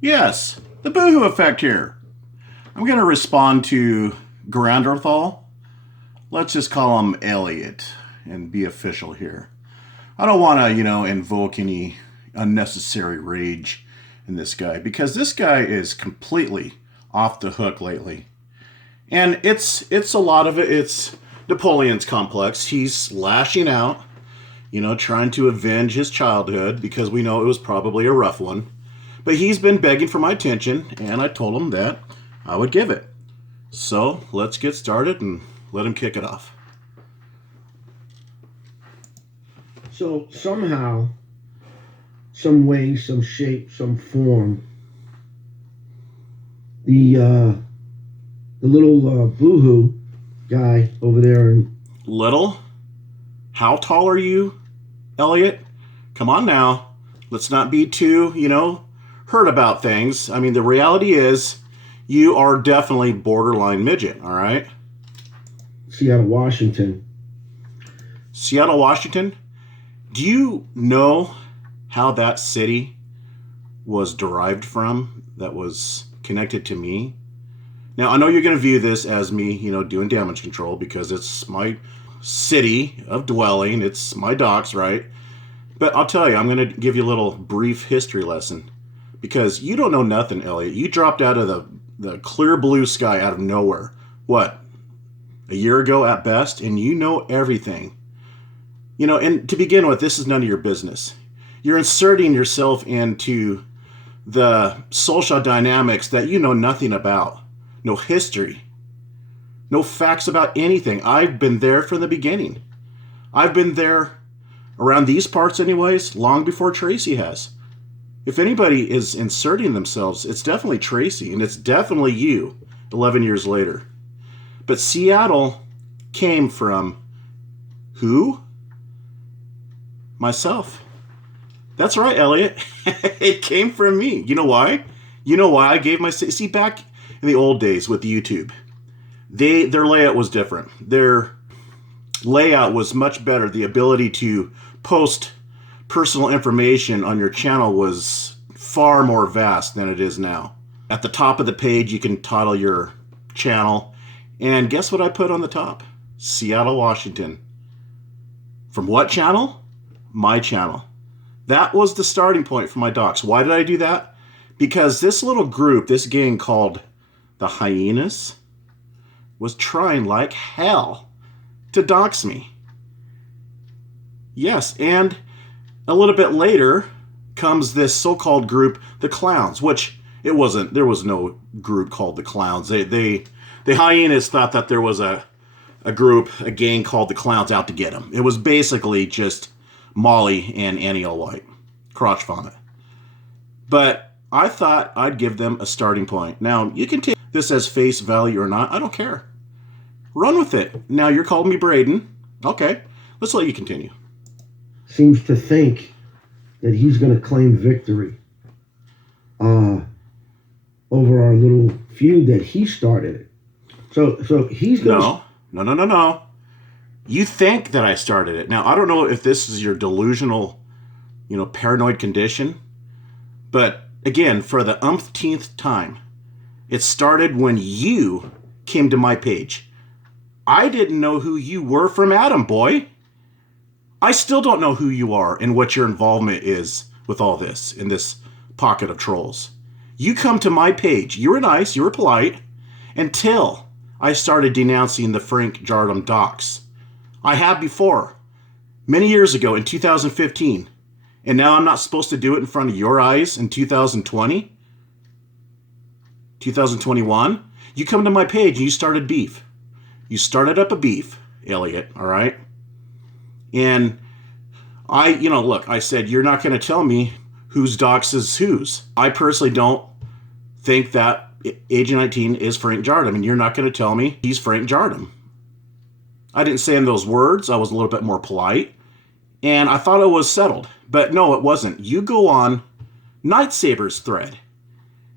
Yes, the Boohoo effect here. I'm going to respond to Grounderthal. Let's just call him Elliot and be official here. I don't want to, invoke any unnecessary rage in this guy because this guy is completely off the hook lately. And it's a lot of it. It's Napoleon's complex. He's lashing out, trying to avenge his childhood because we know it was probably a rough one. But he's been begging for my attention, and I told him that I would give it. So let's get started and let him kick it off. So somehow, some way, some shape, some form, the little boohoo guy over there, and Little? How tall are you, Elliot? Come on now. Let's not be too, hurt about things. I mean, the reality is you are definitely borderline midget, all right? Seattle, Washington. Seattle, Washington? Do you know how that city was derived from, that was connected to me? Now, I know you're going to view this as me, doing damage control because it's my city of dwelling. It's my docks, right? But I'll tell you, I'm going to give you a little brief history lesson because you don't know nothing, Elliot. You dropped out of the clear blue sky out of nowhere. What? A year ago at best, and you know everything. And to begin with, this is none of your business. You're inserting yourself into the social dynamics that you know nothing about. No history. No facts about anything. I've been there from the beginning. I've been there around these parts anyways, long before Tracy has. If anybody is inserting themselves, it's definitely Tracy, and it's definitely you 11 years later. But Seattle came from who? Myself. That's right, Elliot. It came from me. You know why? You know why I gave my... See, back in the old days with YouTube, their layout was different. Their layout was much better. The ability to post personal information on your channel was far more vast than it is now. At the top of the page, you can title your channel. And guess what I put on the top? Seattle, Washington. From what channel? My channel. That was the starting point for my docs. Why did I do that? Because this little group, this gang called the Hyenas, was trying like hell to dox me. Yes, and a little bit later comes this so-called group, the Clowns, which it wasn't. There was no group called the Clowns. The Hyenas thought that there was a group, a gang called the Clowns out to get them. It was basically just Molly and Annie White, crotch vomit. But I thought I'd give them a starting point. Now, you can take this as face value or not. I don't care. Run with it. Now, you're calling me Braden. Okay, let's let you continue. Seems to think that he's going to claim victory over our little feud that he started. So he's going to... No. You think that I started it. Now, I don't know if this is your delusional, paranoid condition. But, again, for the umpteenth time, it started when you came to my page. I didn't know who you were from Adam, boy. I still don't know who you are and what your involvement is with all this, in this pocket of trolls. You come to my page. You were nice. You were polite. Until I started denouncing the Frank Jardum docs. I have before, many years ago in 2015, and now I'm not supposed to do it in front of your eyes in 2020? 2021? You come to my page and you started beef. You started up a beef, Elliot, all right? And I said, you're not going to tell me whose docs is whose. I personally don't think that Agent 19 is Frank Jardum, and you're not going to tell me he's Frank Jardum. I didn't say in those words. I was a little bit more polite, and I thought it was settled. But no, it wasn't. You go on Night Saber's thread.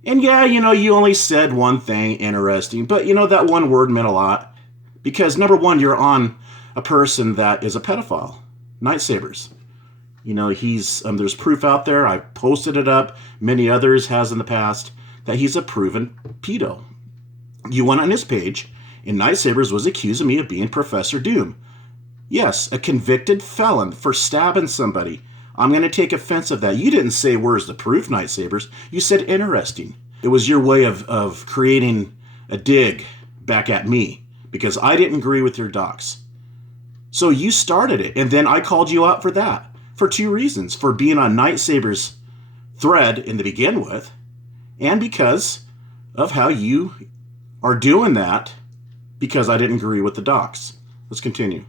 And yeah, you only said one thing interesting, but that one word meant a lot. Because number one, you're on a person that is a pedophile. Night Sabers. He's there's proof out there. I posted it up. Many others has in the past that he's a proven pedo. You went on his page, and Night Sabers was accusing me of being Professor Doom. Yes, a convicted felon for stabbing somebody. I'm going to take offense of that. You didn't say, where's the proof, Night Sabers? You said interesting. It was your way of creating a dig back at me because I didn't agree with your docs. So you started it, and then I called you out for that for two reasons. For being on Night Sabers' thread in the begin with, and because of how you are doing that because I didn't agree with the docs. Let's continue.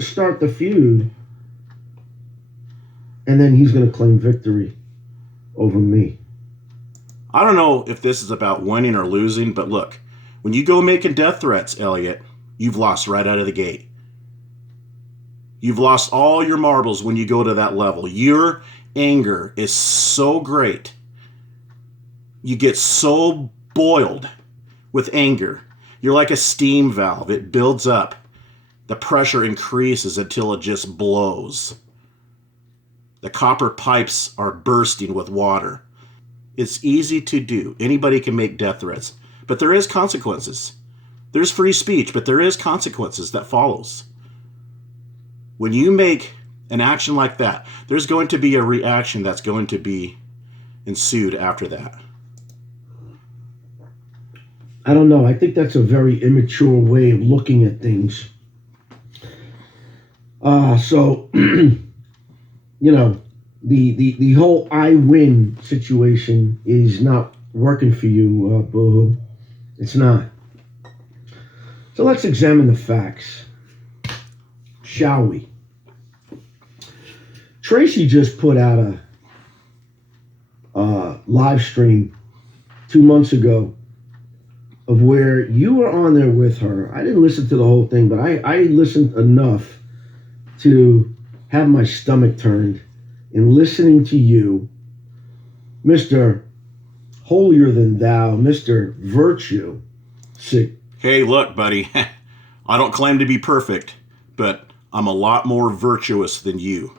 Start the feud, and then he's going to claim victory over me. I don't know if this is about winning or losing, but look, when you go making death threats, Elliot, you've lost right out of the gate. You've lost all your marbles when you go to that level. Your anger is so great. You get so boiled with anger. You're like a steam valve. It builds up. The pressure increases until it just blows. The copper pipes are bursting with water. It's easy to do. Anybody can make death threats. But there is consequences. There's free speech, but there is consequences that follows. When you make an action like that, there's going to be a reaction that's going to be ensued after that. I don't know. I think that's a very immature way of looking at things. The whole I win situation is not working for you, Boohoo. It's not. So let's examine the facts, shall we? Tracy just put out a live stream 2 months ago of where you were on there with her. I didn't listen to the whole thing, but I listened enough to have my stomach turned in listening to you, Mr. Holier Than Thou, Mr. Virtue. Hey, look, buddy, I don't claim to be perfect, but I'm a lot more virtuous than you.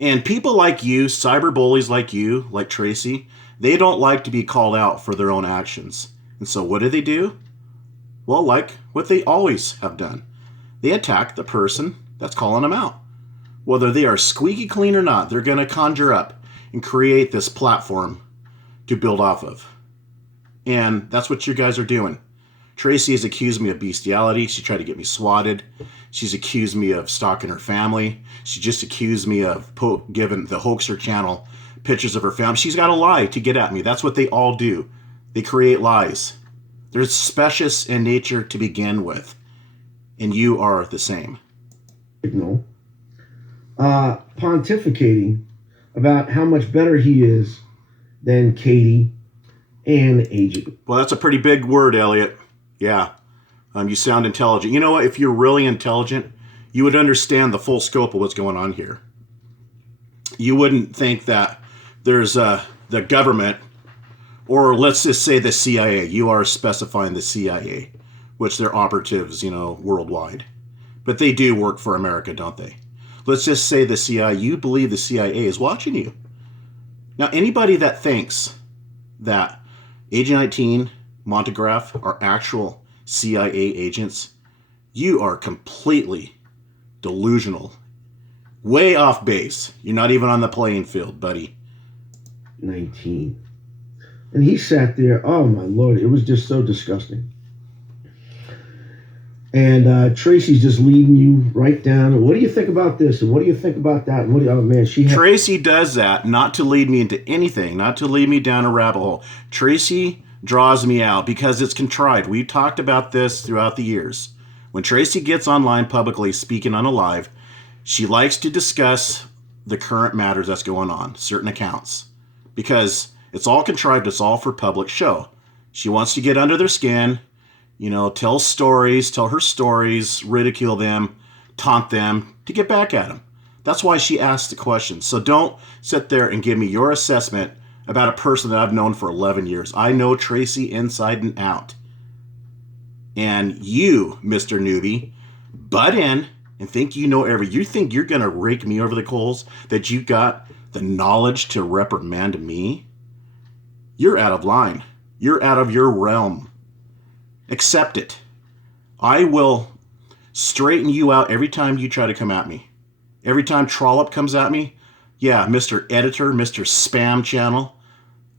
And people like you, cyber bullies like you, like Tracy, they don't like to be called out for their own actions. And so what do? Well, like what they always have done. They attack the person that's calling them out. Whether they are squeaky clean or not, they're going to conjure up and create this platform to build off of. And that's what you guys are doing. Tracy has accused me of bestiality. She tried to get me swatted. She's accused me of stalking her family. She just accused me of giving the Hoaxer channel pictures of her family. She's got a lie to get at me. That's what they all do. They create lies. They're specious in nature to begin with. And you are the same. No. Pontificating about how much better he is than Katie and Agent. Well, that's a pretty big word, Elliot. Yeah. You sound intelligent. You know what? If you're really intelligent, you would understand the full scope of what's going on here. You wouldn't think that there's the government, or let's just say the CIA. You are specifying the CIA, which they're operatives, worldwide. But they do work for America, don't they? Let's just say the CIA. You believe the CIA is watching you. Now, anybody that thinks that Agent 19, Montegraph are actual CIA agents, you are completely delusional. Way off base. You're not even on the playing field, buddy. 19. And he sat there. Oh, my Lord. It was just so disgusting. And Tracy's just leading you right down. And what do you think about this? And what do you think about that? And oh, man, Tracy does that not to lead me into anything, not to lead me down a rabbit hole. Tracy draws me out because it's contrived. We've talked about this throughout the years. When Tracy gets online publicly speaking on a live, she likes to discuss the current matters that's going on, certain accounts, because it's all contrived. It's all for public show. She wants to get under their skin, tell her stories, ridicule them, taunt them to get back at them. That's why she asked the questions. So don't sit there and give me your assessment about a person that I've known for 11 years. I know Tracy inside and out. And you, Mr. Newbie, butt in and think you know you think you're going to rake me over the coals, that you got the knowledge to reprimand me? You're out of line. You're out of your realm. Accept it. I will straighten you out every time you try to come at me. Every time Trollop comes at me, yeah, Mr. Editor, Mr. Spam Channel,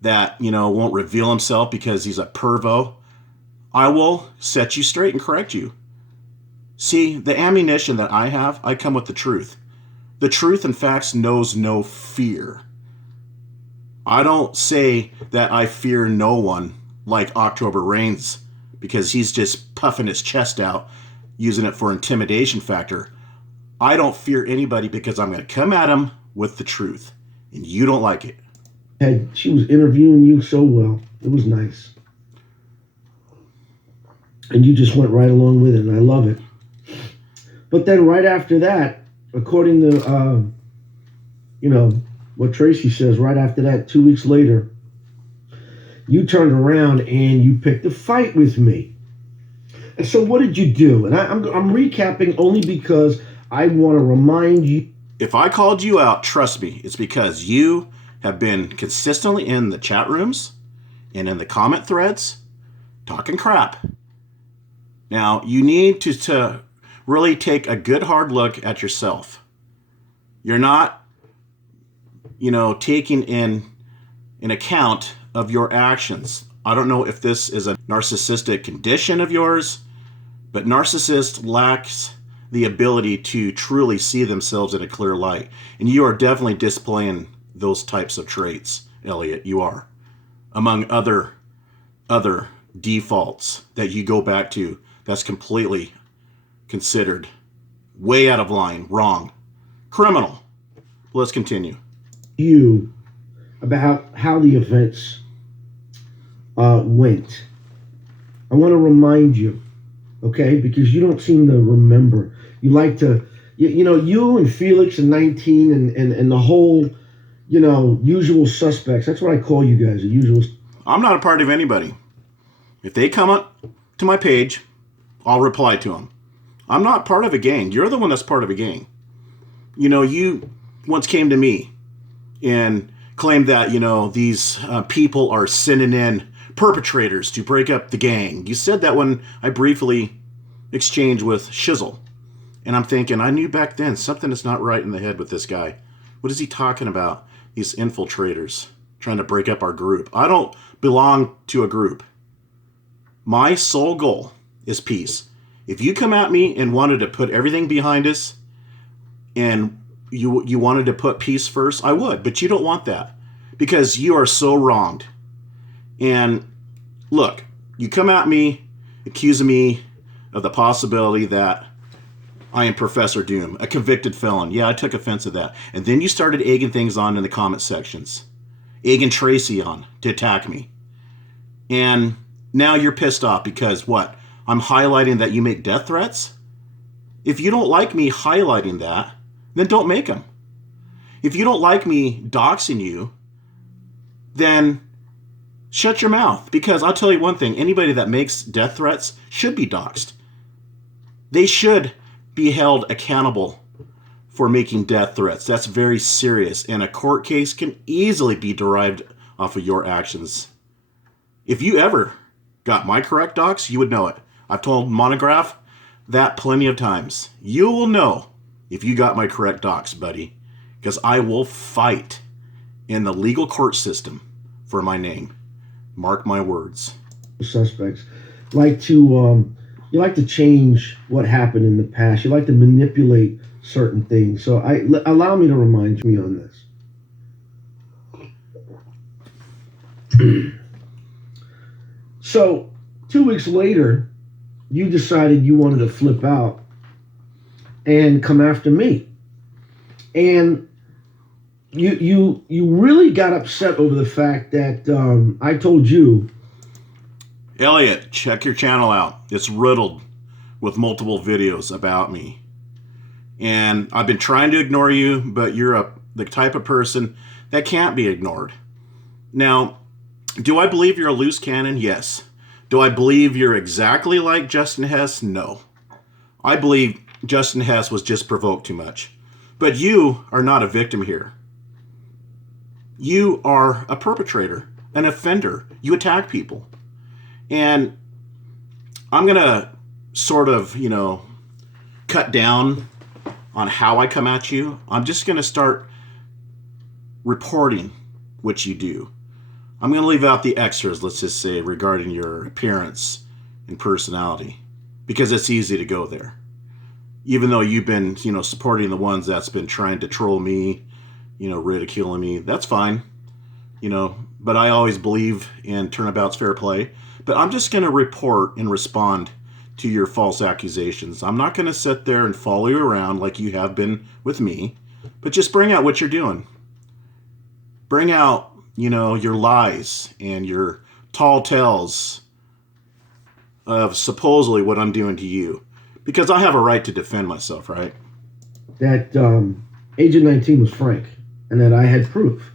that, won't reveal himself because he's a pervo, I will set you straight and correct you. See, the ammunition that I have, I come with the truth. The truth and facts knows no fear. I don't say that I fear no one like October Reigns because he's just puffing his chest out, using it for intimidation factor. I don't fear anybody because I'm going to come at him with the truth, and you don't like it. She was interviewing you so well. It was nice. And you just went right along with it, and I love it. But then right after that, according to, what Tracy says, right after that, 2 weeks later, you turned around and you picked a fight with me. And so what did you do? And I'm recapping only because I want to remind you. If I called you out, trust me, it's because you have been consistently in the chat rooms and in the comment threads talking crap. Now, you need to really take a good hard look at yourself. You're not, taking in an account of your actions. I don't know if this is a narcissistic condition of yours, but narcissist lacks the ability to truly see themselves in a clear light. And you are definitely displaying those types of traits, Elliot. You are. Among other defaults that you go back to, that's completely considered way out of line, wrong, criminal. Let's continue. You about how the events went. I want to remind you, okay, because you don't seem to remember. You like to, you and Felix and 19 and the whole, usual suspects. That's what I call you guys, the usual. I'm not a part of anybody. If they come up to my page, I'll reply to them. I'm not part of a gang. You're the one that's part of a gang. You once came to me and claimed that, these people are sending in perpetrators to break up the gang. You said that when I briefly exchanged with Shizzle. And I'm thinking, I knew back then something is not right in the head with this guy. What is he talking about? These infiltrators trying to break up our group. I don't belong to a group. My sole goal is peace. If you come at me and wanted to put everything behind us and you wanted to put peace first, I would, but you don't want that because you are so wronged. And look, you come at me accusing me of the possibility that I am Professor Doom, a convicted felon. Yeah, I took offense of that. And then you started egging things on in the comment sections, egging Tracy on to attack me. And now you're pissed off because what? I'm highlighting that you make death threats? If you don't like me highlighting that, then don't make them. If you don't like me doxing you, then shut your mouth. Because I'll tell you one thing, anybody that makes death threats should be doxed. They should be held accountable for making death threats. That's very serious, and a court case can easily be derived off of your actions. If you ever got my correct dox, you would know it. I've told Monograph that plenty of times. You will know if you got my correct docs, buddy, because I will fight in the legal court system for my name. Mark my words. Suspects you like to change what happened in the past. You like to manipulate certain things. So allow me to remind you on this. So 2 weeks later, you decided you wanted to flip out and come after me. And you really got upset over the fact that I told you, Elliot, check your channel out. It's riddled with multiple videos about me. And I've been trying to ignore you, but you're the type of person that can't be ignored. Now, do I believe you're a loose cannon? Yes. Do I believe you're exactly like Justin Hess? No. I believe Justin Hess was just provoked too much. But you are not a victim here. You are a perpetrator, an offender. You attack people. And I'm going to sort of, cut down on how I come at you. I'm just going to start reporting what you do. I'm going to leave out the extras, let's just say, regarding your appearance and personality, because it's easy to go there. Even though you've been, supporting the ones that's been trying to troll me, ridiculing me, that's fine. But I always believe in turnabout's fair play. But I'm just going to report and respond to your false accusations. I'm not going to sit there and follow you around like you have been with me, but just bring out what you're doing. Bring out, your lies and your tall tales of supposedly what I'm doing to you. Because I have a right to defend myself, right? That Agent 19 was Frank, and that I had proof.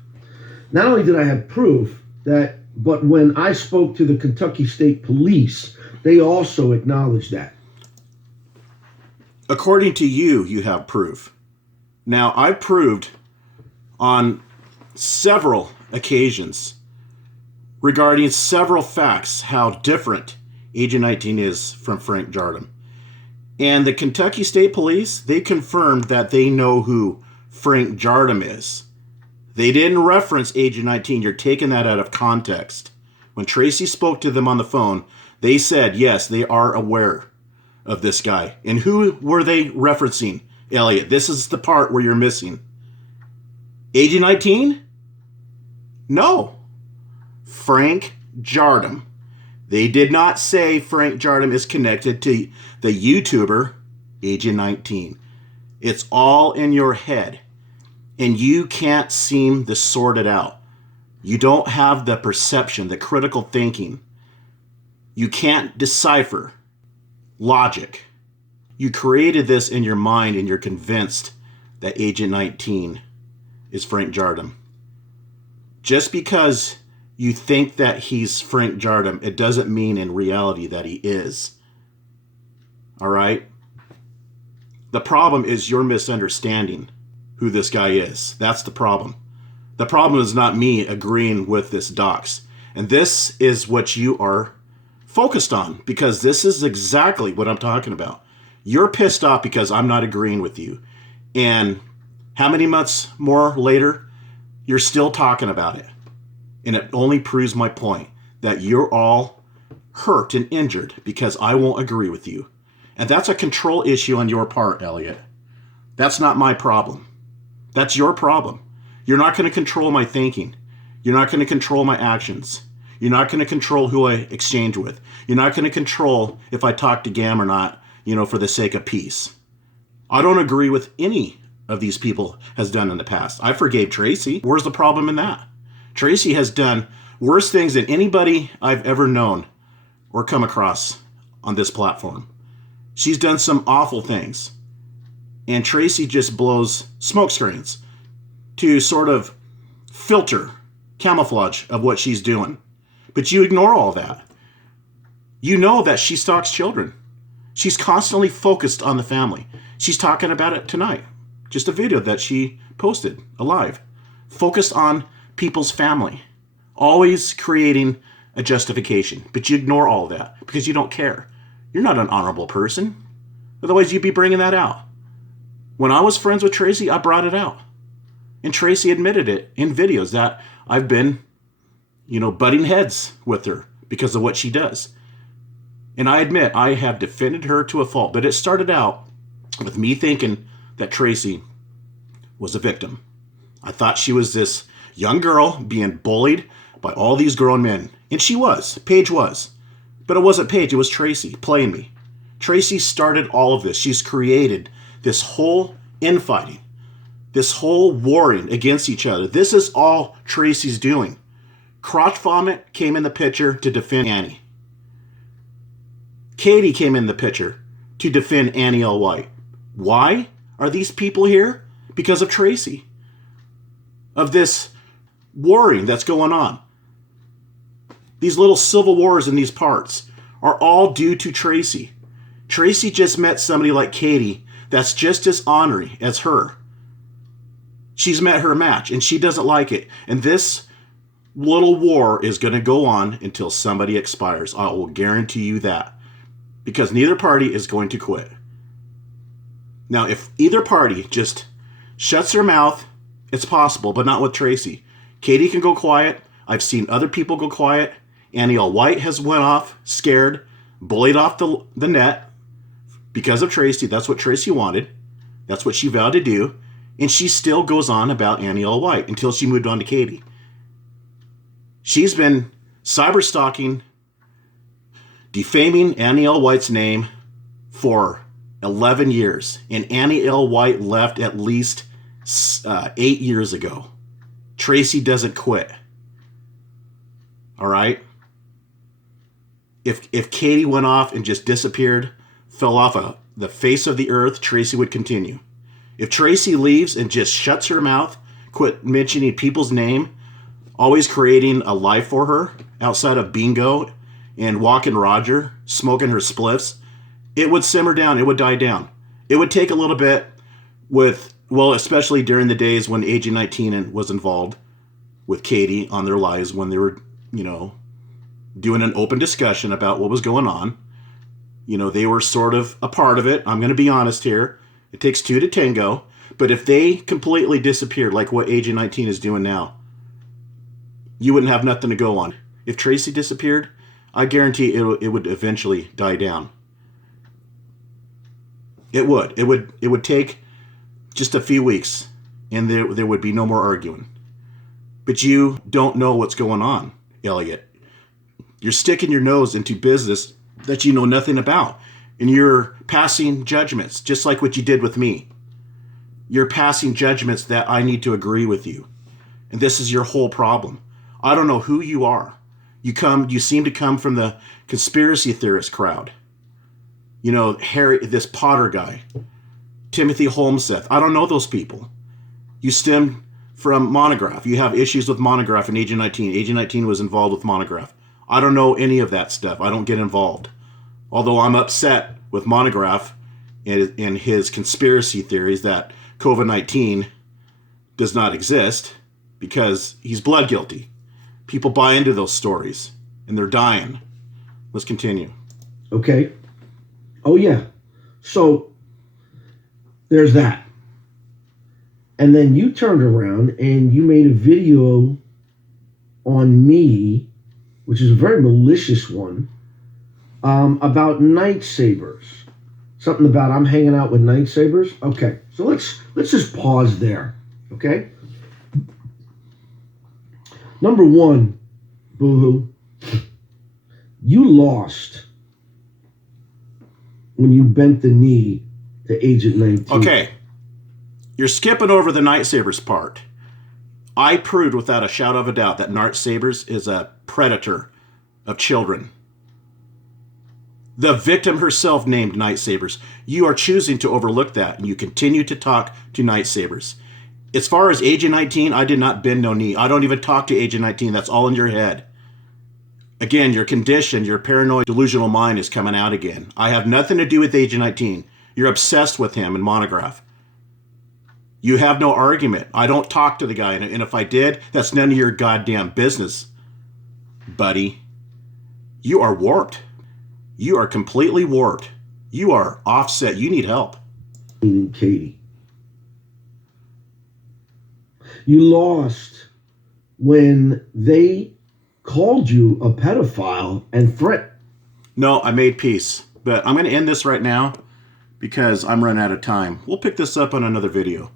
Not only did I have proof, but when I spoke to the Kentucky State Police, they also acknowledged that. According to you, you have proof. Now, I've proved on several occasions regarding several facts how different Agent 19 is from Frank Jardim. And the Kentucky State Police, they confirmed that they know who Frank Jardim is. They didn't reference Agent 19. You're taking that out of context. When Tracy spoke to them on the phone, they said, yes, they are aware of this guy. And who were they referencing, Elliot? This is the part where you're missing. Agent 19? No. Frank Jardim. They did not say Frank Jardim is connected to the YouTuber Agent 19. It's all in your head. And you can't seem to sort it out. You don't have the perception, the critical thinking. You can't decipher logic. You created this in your mind and you're convinced that Agent 19 is Frank Jardim. Just because you think that he's Frank Jardim, it doesn't mean in reality that he is. All right? The problem is your misunderstanding who this guy is. That's the problem. The problem is not me agreeing with this dox. And this is what you are focused on, because this is exactly what I'm talking about. You're pissed off because I'm not agreeing with you. And how many months more later, you're still talking about it. And it only proves my point that you're all hurt and injured because I won't agree with you. And that's a control issue on your part, Elliot. That's not my problem. That's your problem. You're not going to control my thinking. You're not going to control my actions. You're not going to control who I exchange with. You're not going to control if I talk to Gam or not, for the sake of peace. I don't agree with any of these people has done in the past. I forgave Tracy. Where's the problem in that? Tracy has done worse things than anybody I've ever known or come across on this platform. She's done some awful things. And Tracy just blows smoke screens to sort of filter, camouflage of what she's doing. But you ignore all that. You know that she stalks children. She's constantly focused on the family. She's talking about it tonight. Just a video that she posted, alive. Focused on people's family. Always creating a justification. But you ignore all that because you don't care. You're not an honorable person. Otherwise, you'd be bringing that out. When I was friends with Tracy, I brought it out. And Tracy admitted it in videos that I've been, butting heads with her because of what she does. And I admit I have defended her to a fault. But it started out with me thinking that Tracy was a victim. I thought she was this young girl being bullied by all these grown men. And she was. Paige was. But it wasn't Paige. It was Tracy playing me. Tracy started all of this. She's created this whole infighting. This whole warring against each other. This is all Tracy's doing. Crotch Vomit came in the picture to defend Annie. Katie came in the picture to defend Annie L. White. Why are these people here? Because of Tracy. Of this warring that's going on. These little civil wars in these parts are all due to Tracy. Tracy just met somebody like Katie that's just as ornery as her. She's met her match, and she doesn't like it. And this little war is going to go on until somebody expires. I will guarantee you that. Because neither party is going to quit. Now, if either party just shuts their mouth, it's possible, but not with Tracy. Katie can go quiet. I've seen other people go quiet. Annie L. White has went off, scared, bullied off the net because of Tracy. That's what Tracy wanted. That's what she vowed to do. And she still goes on about Annie L. White until she moved on to Katie. She's been cyber stalking, defaming Annie L. White's name for 11 years. And Annie L. White left at least 8 years ago. Tracy doesn't quit. All right? If Katie went off and just disappeared, fell off the face of the earth, Tracy would continue. If Tracy leaves and just shuts her mouth, quit mentioning people's name, always creating a life for her outside of bingo and walking Roger, smoking her spliffs, it would simmer down. It would die down. It would take a little bit especially during the days when Agent 19 was involved with Katie on their lives when they were, doing an open discussion about what was going on. They were sort of a part of it. I'm going to be honest here. It takes two to tango. But if they completely disappeared like what Agent 19 is doing now, you wouldn't have nothing to go on. If Tracy disappeared, I guarantee it would eventually die down. It would. It would take just a few weeks, and there would be no more arguing. But you don't know what's going on, Elliot. You're sticking your nose into business that you know nothing about, and you're passing judgments, just like what you did with me. You're passing judgments that I need to agree with you, and this is your whole problem. I don't know who you are. You seem to come from the conspiracy theorist crowd. Harry, this Potter guy, Timothy Holmseth. I don't know those people. You stem from Monograph. You have issues with Monograph and Agent 19. Agent 19 was involved with Monograph. I don't know any of that stuff. I don't get involved. Although I'm upset with Monograph and his conspiracy theories that COVID-19 does not exist because he's blood guilty. People buy into those stories and they're dying. Let's continue. Okay. Oh, yeah. So there's that. And then you turned around and you made a video on me, which is a very malicious one, about night sabers. Something about I'm hanging out with night sabers. Okay, so let's just pause there. Okay. Number one, boo-hoo, you lost when you bent the knee to Agent 19. Okay. You're skipping over the night sabers part. I proved without a shadow of a doubt that night sabers is a predator of children. The victim herself named night sabers. You are choosing to overlook that, and you continue to talk to night sabers. As far as Agent 19, I did not bend no knee. I don't even talk to Agent 19. That's all in your head. Again, your condition, your paranoid, delusional mind is coming out again. I have nothing to do with Agent 19. You're obsessed with him and Monograph. You have no argument. I don't talk to the guy, and if I did, that's none of your goddamn business, buddy. You are warped. You are completely warped. You are offset. You need help. Katie. You lost when they called you a pedophile and threat. No, I made peace. But I'm going to end this right now because I'm running out of time. We'll pick this up on another video.